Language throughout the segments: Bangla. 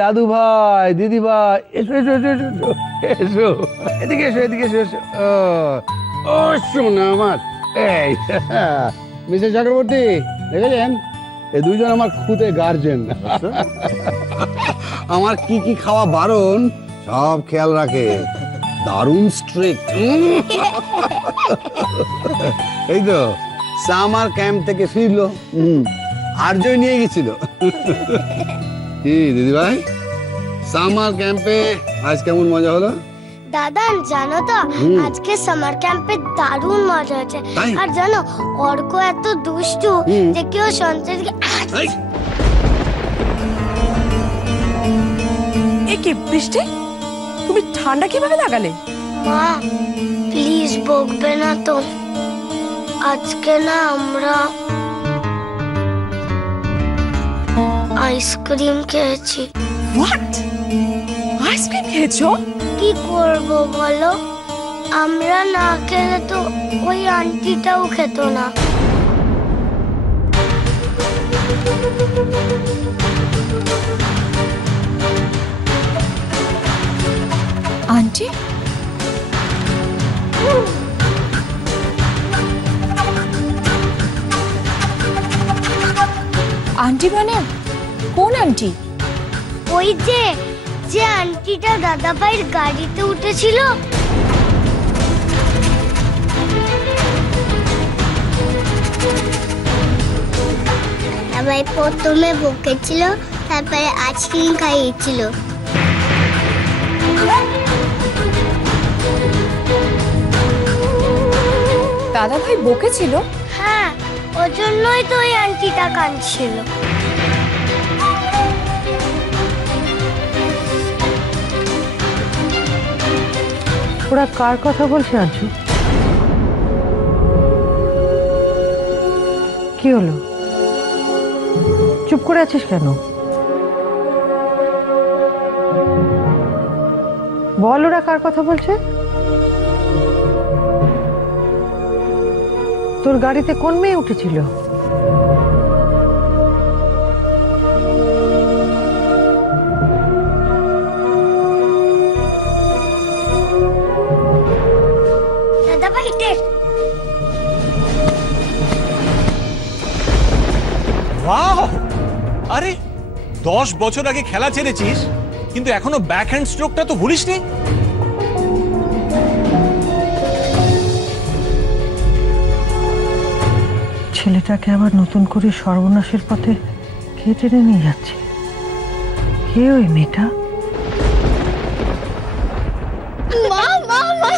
দাদু ভাই, দিদি ভাই, এসো এসো এসো এসো এসো, এসো এদিকে এসো, এদিকে এসো এসো। ও শোনা আমার, এই মিসেস চক্রবর্তী দেখেছেন, এই দুইজন আমার খুদে গার্জেন। আমার কি কি খাওয়া বারণ সব খেয়াল রাখে, দারুণ স্ট্রিক্ট। এই তো সামার ক্যাম্প থেকে ফিরলো, আর্যই নিয়ে গেছিল। কি দিদি ভাই, সামার ক্যাম্পে আজ কেমন মজা হলো? দাদা জানো তো আজকে সামার ক্যাম্পে দারুণ মজা হচ্ছে। তাই? আর জানো অর্ক এত দুষ্টু যে কেউ সঞ্চয়কে এ কি বৃষ্টি, তুমি ঠান্ডা কিভাবে লাগালে? মা প্লিজ বকবে না তো, আজকে না আমরা আইসক্রিম খেয়েছি। হোয়াট, আইসক্রিম খেয়েছো? কি করব বলো, আমরা না খেলে তো ওই আন্টিটাও খেত না। আন্টি? আন্টি মানে কোন আন্টি? ওই যে যে আন্টিটা দাদা ভাইয়ের গাড়িতে উঠেছিল। দাদাভাই প্রথমে বকেছিল, তারপরে আইসক্রিম খাইয়েছিল। দাদা ভাই বকেছিল? হ্যাঁ, ওর জন্যই তো ওই আন্টিটা কাঁদছিল। ওরা কার কথা বলছে আজু? কি হলো, চুপ করে আছিস কেন? বল ওরা কার কথা বলছে? তোর গাড়িতে কোন মেয়ে উঠেছিল? দাদা ভাই ওয়াও! আরে 10 বছর আগে খেলা ছেড়েছিস, কিন্তু এখনো ব্যাক হ্যান্ড স্ট্রোকটা তো ভুলিসনি। ছেলেটাকে আবার নতুন করে সর্বনাশের পথে কে টেনে নিয়ে যাচ্ছে? কে ওই মেয়েটা? মা মা মা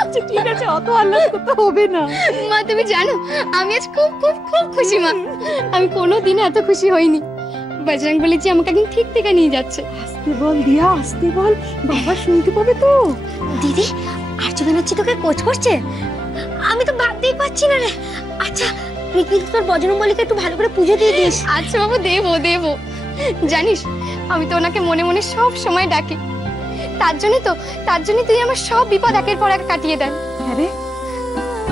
আচ্ছা ঠিক আছে, অত আল্লাহ করতে হবে না। মা তুমি জানো আমি আজ খুব খুব খুব খুশি মা, আমি কোনোদিনও এত খুশি হইনি। বজরং বলেছি আমাকে একদিন ঠিক থেকে নিয়ে যাচ্ছে। আস্তে বল দিয়া, আস্তে বল, বাবা শুনতে পাবে তো। দিদি আর্য ব্যানার্জি তোকে কোচ করছে? আমি তো ভাবতেই পারছি না রে। আচ্ছা তুই কিন্তু তোর বজরং বলিকে একটু ভালো করে পুজো দিয়ে দিস। আচ্ছা বাবু, দেবো দেবো। জানিস আমি তো ওনাকে মনে মনে সব সময় ডাকি, তার জন্য তুই আমার সব বিপদ একের পর এক কাটিয়ে দেন। আরে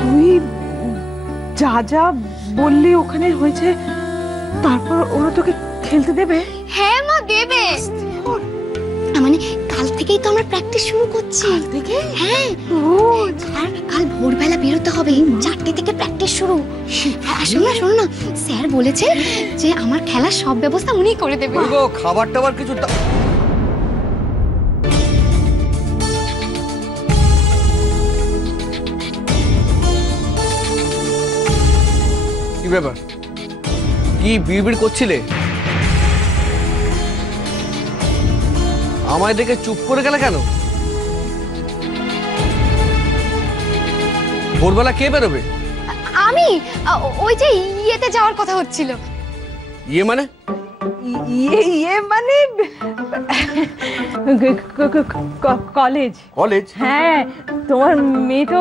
তুই যা যা বললি ওখানে হয়েছে, তারপর ওরা তোকে খেলতে দেবে? হ্যাঁ মা দেবে। মানে কাল থেকেই তো আমরা প্র্যাকটিস শুরু করছি। কাল থেকে? হ্যাঁ আর কাল ভোরবেলা বেরোতে হবে, 4টে থেকে প্র্যাকটিস শুরু। আর শোনো না, স্যার বলেছে যে আমার খেলার সব ব্যবস্থা উনিই করে দেবে। খাবার টাবার কিছু কি ব্যাপার, কি বিড়বিড় করছিলে? আমায় দেখে চুপ করে গেলে কেন? ভোরবেলা কে বেরোবে? আমি ওই যে ইয়েতে যাওয়ার কথা হচ্ছিল। ইয়ে মানে? ইয়ে মানে কলেজ। কলেজ? হ্যাঁ, তোমার মেয়ে তো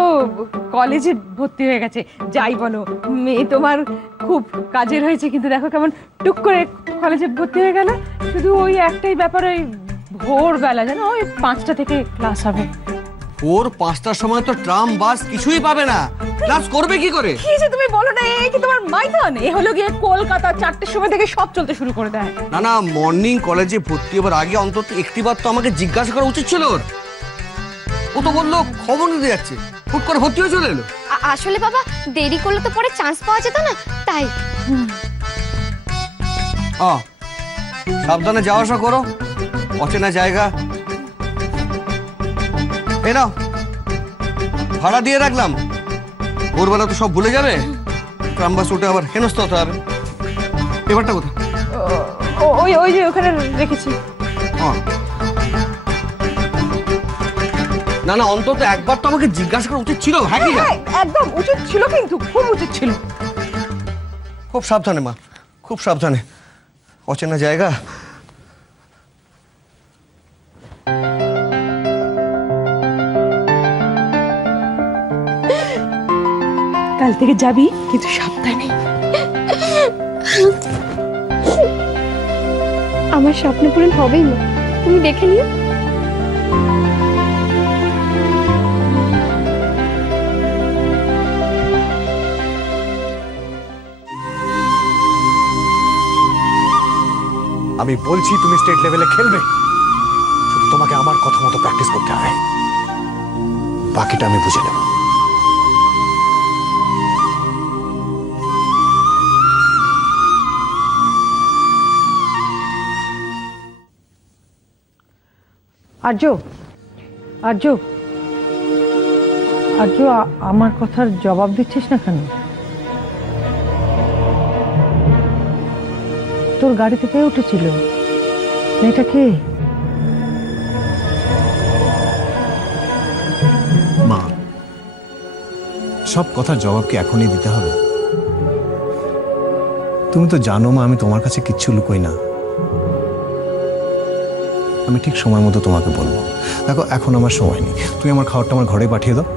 কলেজে ভর্তি হয়ে গেছে। যাই বলো, মেয়ে তোমার খুব কাজের হয়েছে, কিন্তু দেখো কেমন টুক করে কলেজে ভর্তি হয়ে গেল। শুধু ওই একটাই ব্যাপার, ওই ভোরবেলা জানো, ওই 5টা থেকে ক্লাস হবে। ওর 5টার সময় তো ট্রাম বাস কিছুই পাবে না, ক্লাস করবে কি করে? কি যে তুমি বলো না, এই কি তোমার মাইথন? এ হলো গিয়ে কলকাতা 4টের সময় থেকে সব চলতে শুরু করে দেয়। না না, মর্নিং কলেজে ভর্তি হবার আগে অন্তত একটিবার তো আমাকে জিজ্ঞাসা করা উচিত ছিল ওর। ও তো বললো খবর নিতে যাচ্ছে, হুট করে ভর্তি হয়ে চলে এলো। আসলে বাবা দেরি করলে তো পরে চান্স পাওয়া যেত না, তাই। সাবধানে যাওয়া আসা করো, অচেনা জায়গা। এই নাও, ভাড়া দিয়ে রাখলাম, ভোরবেলা তো সব ভুলে যাবে, ট্রাম বাস উঠে আবার হেনস্থ হতে হবে। এবারটা কোথায়? ওই ওই যে ওখানে রেখেছি। না না, অন্তত একবার তো আমাকে জিজ্ঞাসা করা উচিত ছিল। হ্যাঁ কি না? একদম উচিত ছিল, কিন্তু খুব উচিত ছিল। খুব সাবধানে মা, খুব সাবধানে, অচেনা জায়গা। কাল থেকে যাবি, কিন্তু সাবধানে। আমার স্বপ্ন পূরণ হবেই না, তুমি দেখে নিও। আমি বলছি তুমি স্টেট লেভেলে খেলবে, শুধু তোমাকে আমার কথা মতো প্র্যাকটিস করতে হবে, বাকিটা আমি বুঝে নেব। আর্য, আর্য, আর্য, আমার কথার জবাব দিচ্ছিস না কেন? তোর গাড়ি থেকে উঠেছিল, মেয়েটা কে? মা, সব কথার জবাব কি এখনই দিতে হবে? তুমি তো জানো মা, আমি তোমার কাছে কিচ্ছু লুকোই না। আমি ঠিক সময় মতো তোমাকে বলবো। দেখো, এখন আমার সময় নেই, তুমি আমার খাবারটা আমার ঘরে পাঠিয়ে দাও,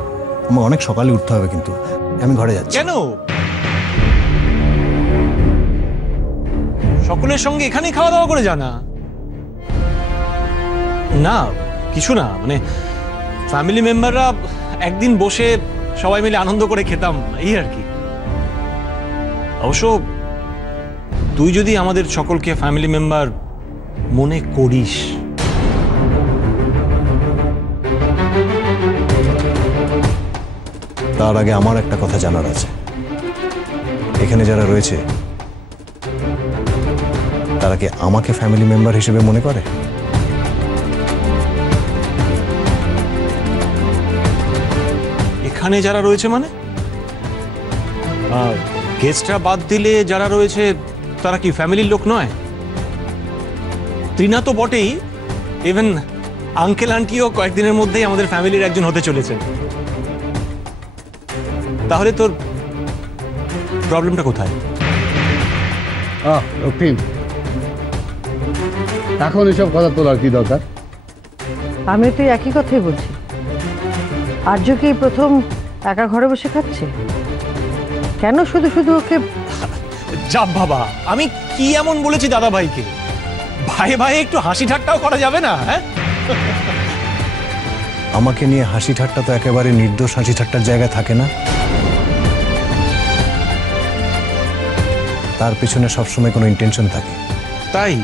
আমার অনেক সকালে উঠতে হবে, কিন্তু আমি ঘরে যাচ্ছি। কেন? সকলের সঙ্গে এখানেই খাওয়া দাওয়া করে জানা? না কিছু না, মানে ফ্যামিলি মেম্বাররা একদিন বসে সবাই মিলে আনন্দ করে খেতাম, এই আর কি। অবশ্য তুই যদি আমাদের সকলকে ফ্যামিলি মেম্বার মনে করিস, তার আগে আমার একটা কথা জানার আছে। এখানে যারা রয়েছে তারা কি আমাকে ফ্যামিলি মেম্বার হিসেবে মনে করে? এখানে যারা রয়েছে মানে গেস্টরা বাদ দিলে যারা রয়েছে তারা কি ফ্যামিলির লোক নয়? তৃণা তো বটেই, ইভেন আঙ্কেল আন্টিও কয়েকদিনের মধ্যেই আমাদের ফ্যামিলির একজন হতে চলেছেন। তাহলে তোর প্রবলেমটা কোথায়? রক্তিম, এখন এসব কথা তোলার কি দরকার? আমি তো একই কথাই বলছি। আর্য কি প্রথম একা ঘরে বসে খাচ্ছে? কেন শুধু শুধু ওকে? যাব বাবা, আমি কি এমন বলেছি দাদা ভাইকে? ভাই ভাই একটু হাসি ঠাট্টাও করা যাবে না? হ্যাঁ, আমাকে নিয়ে হাসি ঠাট্টা তো একেবারে নির্দোষ হাসি ঠাট্টার জায়গায় থাকে না, তার পিছনে সবসময় কোনো ইন্টেনশন থাকে। তাই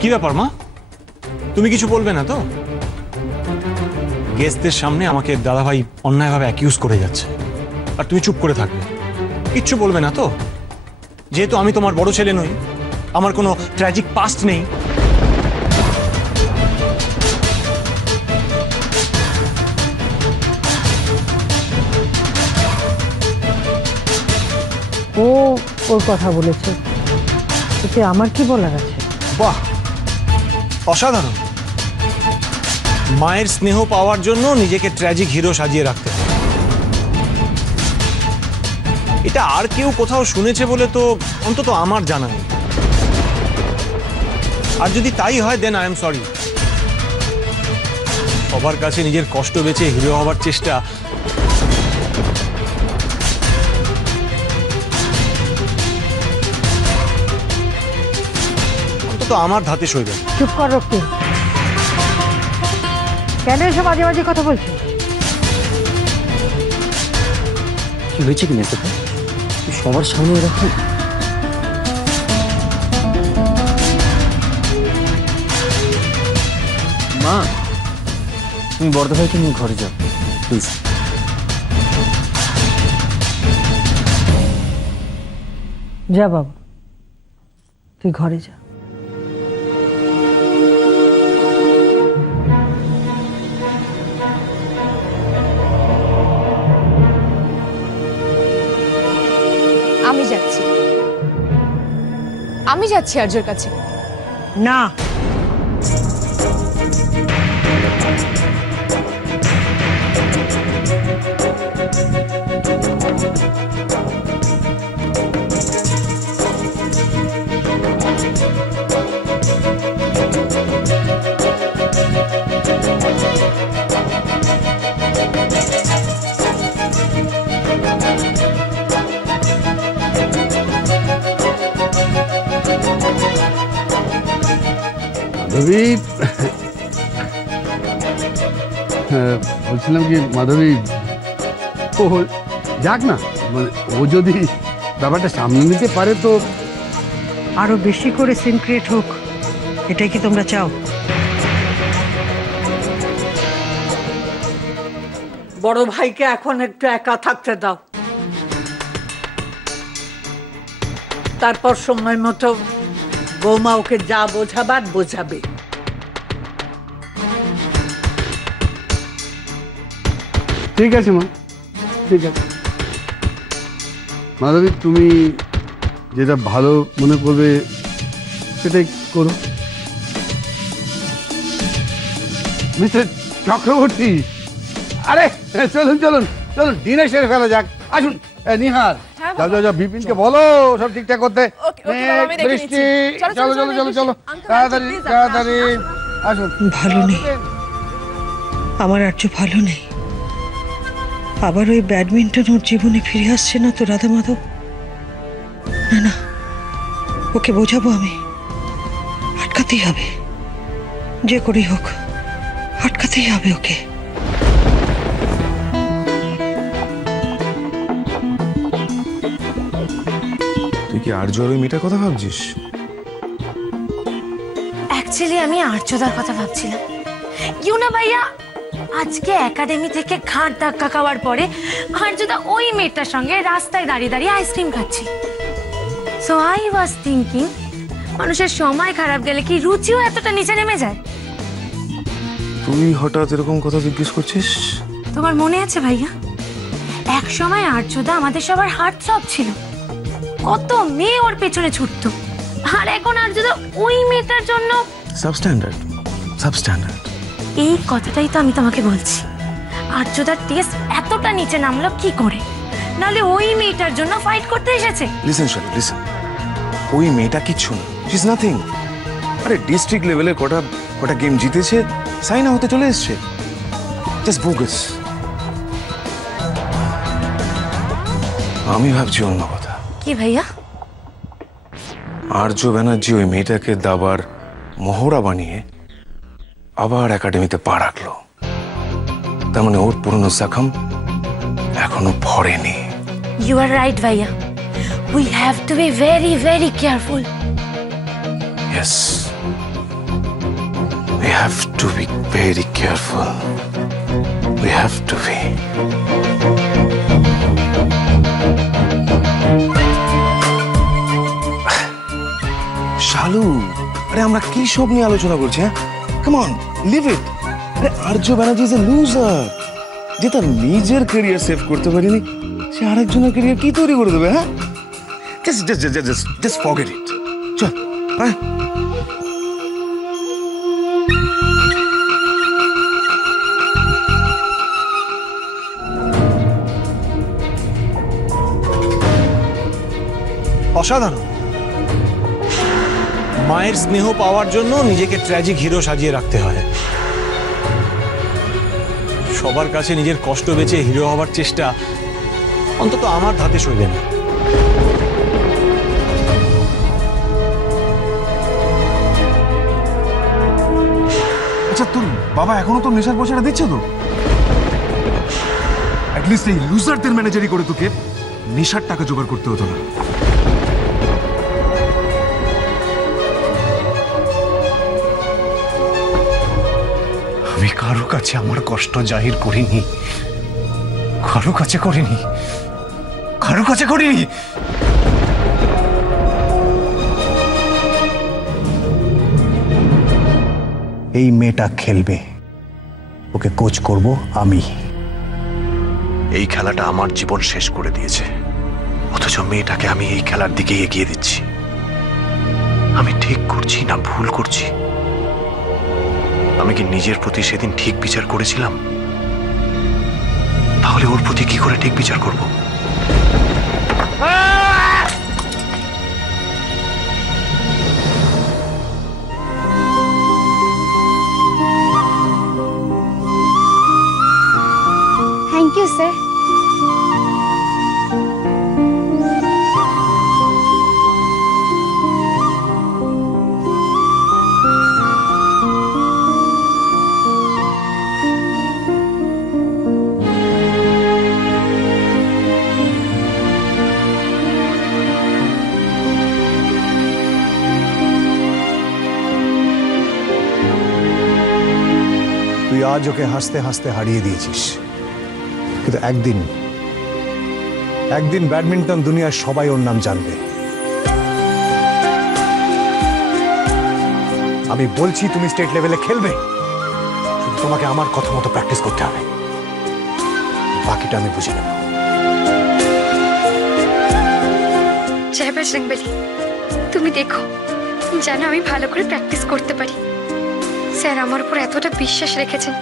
কি ব্যাপার মা, তুমি কিছু বলবে না তো? গেস্টদের সামনে আমাকে দাদাভাই অন্যায়ভাবে অ্যাকিউজ করে যাচ্ছে, আর তুমি চুপ করে থাকবে, কিচ্ছু বলবে না তো? যেহেতু আমি তোমার বড় ছেলে নই, আমার কোনো ট্র্যাজিক পাস্ট নেই। ও ওর কথা বলেছে, এতে আমার কি বলার আছে? বাহ, অসাধারণ। মায়ের স্নেহ পাওয়ার জন্য নিজেকে ট্র্যাজিক হিরো সাজিয়ে রাখতে হয়। এটা আর কেউ কোথাও শুনেছে বলে তো অন্তত আমার জানা নেই। আর যদি তাই হয়, দেন আই এম সরি। সবার কাছে নিজের কষ্ট বেঁচে হিরো হওয়ার চেষ্টা অন্তত আমার ধাতে সইবে। চুপ কর রক্তিম, কেন এসব মাঝে মাঝে কথা বলছো? কি হয়েছে কি নেতা? তুই সবার সামনে এরকম? মা, তুমি বড়দা ভাইকে নিয়ে ঘরে যাও প্লিজ। যা বাবা, তুই ঘরে যা। আমি যাচ্ছি আর্যর কাছে। না, মাধবী, বলছিলাম কি মাধবী, ও যাক না, মানে ও যদি ব্যাপারটা সামনে নিতে পারে তো আরো বেশি করে সিন ক্রিয়েট হোক, এটাই কি তোমরা চাও? বড় ভাইকে এখন একটু একা থাকতে দাও, তারপর সময় মতো বৌমা ওকে যা বোঝাবার বোঝাবে। ঠিক আছে মা, ঠিক আছে। মাধবী, তুমি যেটা ভালো মনে করবে সেটাই করো। মিস্টার চক্রবর্তী, আরে চলুন চলুন চলুন, ডিনার সেরে ফেলা যাক। আসুন নিহার, যাও যাও যাও, বিপিনকে বলো সব ঠিকঠাক করতে। বৃষ্টি, চলো চলো চলো চলো, তাড়াতাড়ি তাড়াতাড়ি আসুন। ভালো নেই, আমার আর্য ভালো নেই। আবার ওই ব্যাডমিন্টন ওর জীবনে ফিরে আসছে না তো রাধা মাধব? না না, ওকে বোঝাবো আমি, আটকাতেই হবে, যে করেই হোক আটকাতেই হবে ওকে। তুই কি আর্য আর ওই মেয়েটার কথা ভাবছিস? অ্যাকচুয়ালি আমি আর্যদার কথা ভাবছিলাম। ইউ না ভাইয়া, আজকে একাডেমি থেকে ঘাট ধাক্কা খাওয়ার পরে আর্যদা ওই মেয়েটার সঙ্গে রাস্তায় দাঁড়িয়ে দাঁড়িয়ে আইসক্রিম খাচ্ছি। সো আই ওয়াজ থিঙ্কিং, মানুষের সময় খারাপ গেলে কি রুচিও এতটা নিচে নেমে যায়? তুই হঠাৎ এরকম কথা জিজ্ঞেস করছিস? তোমার মনে আছে ভাইয়া, এক সময় আর্যদা আমাদের সবার হার্ট থ্রব ছিল, কত মেয়ে ওর পেছনে ছুটতো, আর এখন আর্যদা ওই মেয়েটার জন্য সাবস্ট্যান্ডার্ড, সাবস্ট্যান্ডার্ড। এই কথাটাই তো আমি তোমাকে বলছি, আর্যদার টেস্ট এতটা নিচে নামলো কি করে? নালে ওই মেয়েটার জন্য ফাইট করতে এসেছে। লিসেন শালি, লিসেন, ওই মেয়েটা কিচ্ছু না, শি ইজ নাথিং। আরে ডিস্ট্রিক্ট লেভেলে কটা গেম জিতেছে, সাইনা হতে চলে এসছে, জাস্ট বোগাস। আমি ভাবছি অন্য কথা। কি ভাইয়া? আর্য ব্যানার্জি ওই মেয়েটাকে দাবার মহড়া বানিয়ে আবার একাডেমিতে পা রাখলো, তার মানে ওর পুরনো জখম এখনো ভরেনি। You are right, Vaya. We have to be very, very careful. Yes. We have to be very careful. We have to be. শালু, আরে আমরা কি সব নিয়ে আলোচনা করছি? হ্যাঁ, কাম অন, লিভ ইট। আরে Arya Banerjee is a loser, যে তার নিজের ক্যারিয়ার সেভ করতে পারেনি, সে আরেকজনের ক্যারিয়ার কি তৈরি করে দেবে? হ্যাঁ, জাস্ট ফরগেট ইট। চল, হ্যাঁ। অসাধারণ। মায়ের স্নেহ পাওয়ার জন্য নিজেকে ট্র্যাজিক হিরো সাজিয়ে রাখতে হয়। সবার কাছে নিজের কষ্ট বেঁচে হিরো হবার চেষ্টা অন্তত আমার ধাতে সইবে না। আচ্ছা, তোর বাবা এখনো তো নেশার পয়সাটা দিচ্ছে তো? অ্যাটলিস্ট এই লুজারদের ম্যানেজারি করে তোকে নেশার টাকা জোগাড় করতে হতো না। আমি কারো কাছে আমার কষ্ট জাহির করিনি, কারো কাছে করিনি, কারো কাছে করিনি। এই মেয়েটা খেলবে, ওকে কোচ করব আমি। এই খেলাটা আমার জীবন শেষ করে দিয়েছে, অথচ মেয়েটাকে আমি এই খেলার দিকে এগিয়ে দিচ্ছি। আমি ঠিক করছি না ভুল করছি? আমি কি নিজের প্রতি সেদিন ঠিক বিচার করেছিলাম? তাহলে ওর প্রতি কি করে ঠিক বিচার করব? Thank you sir. তুই আজ ওকে হাসতে হাসতে হারিয়ে দিয়েছিস, কিন্তু একদিন ব্যাডমিন্টন দুনিয়ার সবাই ওর নাম জানবে। আমি বলছি তুমি স্টেট লেভেলে খেলবে, শুধু তোমাকে আমার কথা মতো প্র্যাকটিস করতে হবে, বাকিটা আমি বুঝে নেব। জয় বজরংবলী, তুমি দেখো যেন আমি ভালো করে প্র্যাকটিস করতে পারি। স্যার আমার উপর এতটা বিশ্বাস রেখেছেন,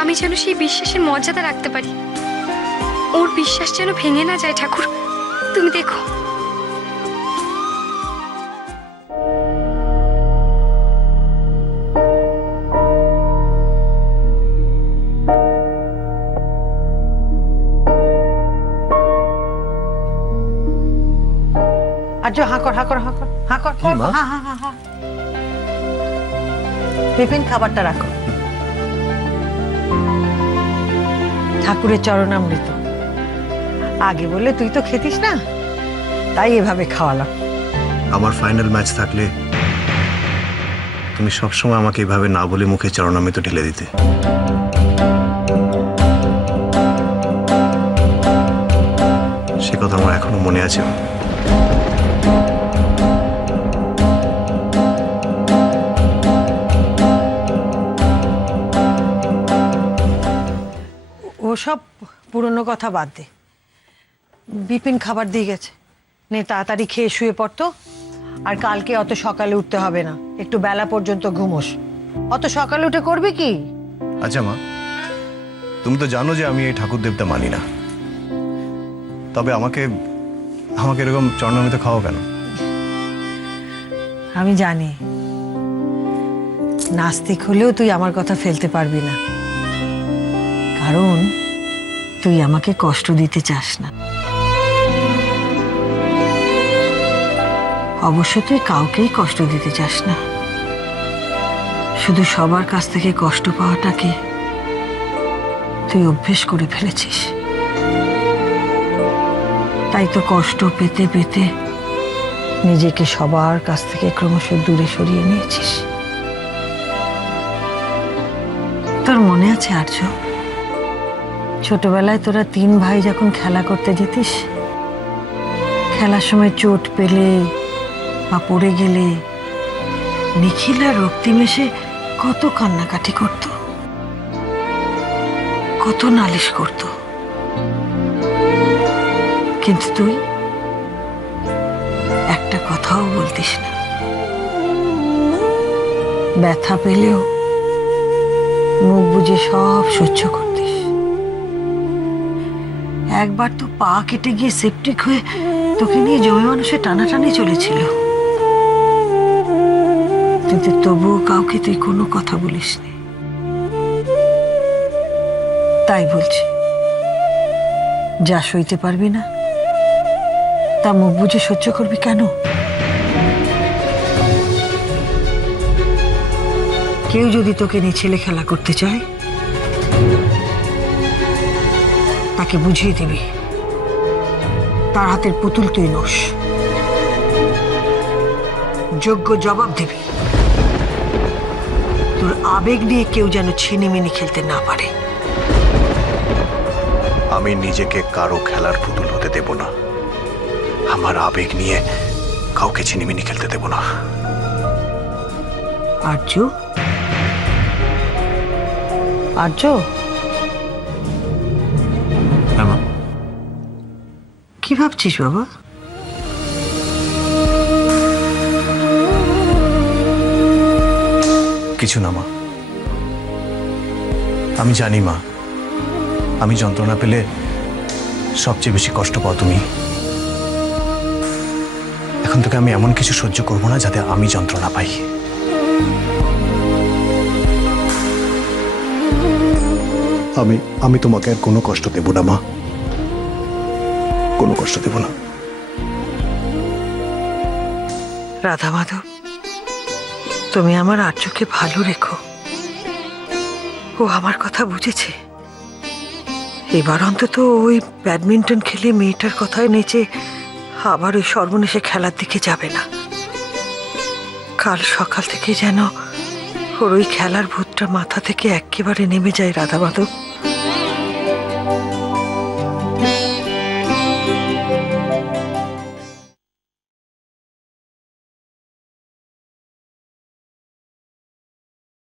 আমি যেন সেই বিশ্বাসের মর্যাদা রাখতে পারি। ওর বিশ্বাস যেন ভেঙে না যায় ঠাকুর, তুমি দেখো। আর্য হাঁ কর, হাঁ কর, হাঁ কর, হাঁ কর, কি মা? হ্যাঁ হ্যাঁ হ্যাঁ হ্যাঁ। টিফিন খাবারটা রাখো। ঠাকুরের চরণামৃত আগে বললে তুই তো খেতিস না, তাই এভাবে খাওয়ালাম। আমার ফাইনাল ম্যাচ থাকলে তুমি সবসময় আমাকে এভাবে না বলে মুখে চরণামৃত ঢেলে দিতে। সে কথা আমার এখনো মনে আছে। ওসব পুরনো কথা বাদ দে। বিপিন খাবার দিয়ে গেছে, নে তাড়াতাড়ি খেয়ে শুয়ে পড়তো। আর কালকে অত সকালে উঠতে হবে না, একটু বেলা পর্যন্ত ঘুমোস। অত সকালে উঠে করবি কি? আচ্ছা মা, তুমি তো জানো যে আমি এই ঠাকুর দেবতা মানি না, তবে আমাকে এরকম চরণামৃত খাওয়া কেন? আমি জানি নাস্তিক হলেও তুই আমার কথা ফেলতে পারবি না, কারণ তুই আমাকে কষ্ট দিতে চাস না। অবশ্য তুই কাউকেই কষ্ট দিতে চাস না, শুধু সবার কাছ থেকে কষ্ট পাওয়াটাকে তুই অভ্যেস করে ফেলেছিস। তাই তো কষ্ট পেতে পেতে নিজেকে সবার কাছ থেকে ক্রমশ দূরে সরিয়ে নিয়েছিস। তোর মনে আছে আর্য, ছোটবেলায় তোরা 3 ভাই যখন খেলা করতে যেতিস, খেলার সময় চোট পেলে বা পড়ে গেলে নিখিল আর রক্তিম এসে কত কান্নাকাটি করত, কত নালিশ করত, কিন্তু তুই একটা কথাও বলতিস না। ব্যথা পেলেও মুখ বুজে সব সহ্য করতিস। একবার তো পা কেটে গিয়ে সেপটিক হয়ে তোকে নিয়ে জমি মানুষে টানাটানি চলেছিল, কিন্তু তবুও কাউকে তুই কোনো কথা বলিসনি। তাই বলছি, যা সইতে পারবি না তা মুখ বুঝে সহ্য করবি কেন? কেউ যদি তোকে নিয়ে ছেলে খেলা করতে চায় তাকে বুঝিয়ে দিবি তার হাতের পুতুল তুই নোস। যোগ্য জবাব দিবি। তোর আবেগ নিয়ে কেউ যেন ছিনিমিনি খেলতে না পারে। আমি নিজেকে কারো খেলার পুতুল হতে দেব না। আমার আবেগ নিয়ে কাউকে ছিনিমিনি খেলতে দেব না। আর্য, আর্য, কি ভাবছিস বাবা? কিছু না মা। আমি জানি মা, আমি যন্ত্রণা পেলে সবচেয়ে বেশি কষ্ট পাও তুমি। এখন থেকে আমি এমন কিছু সহ্য করব না যাতে আমি যন্ত্রণা পাই। আমি তোমাকে আর কোনো কষ্ট দেব না মা, কোনো কষ্ট দেব না। রাধা মাধব, তুমি আমার আর্যকে ভালো রেখো। ও আমার কথা বুঝেছে। এবার অন্তত ওই ব্যাডমিন্টন খেলে মেয়েটার কথায় নেচে আবার ওই সর্বনেশে খেলার দিকে যাবে না। কাল সকাল থেকে যেন ওর ওই খেলার ভূতটা মাথা থেকে একেবারে নেমে যায় রাধা মাধব।